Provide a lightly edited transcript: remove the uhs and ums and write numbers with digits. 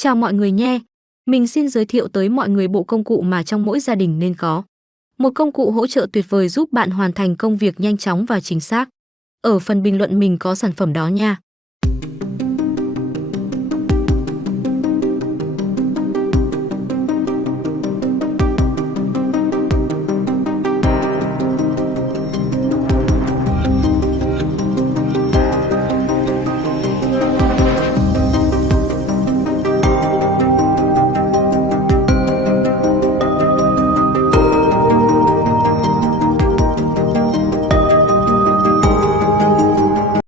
Chào mọi người nha. Mình xin giới thiệu tới mọi người bộ công cụ mà trong mỗi gia đình nên có. Một công cụ hỗ trợ tuyệt vời giúp bạn hoàn thành công việc nhanh chóng và chính xác. Ở phần bình luận mình có sản phẩm đó nha.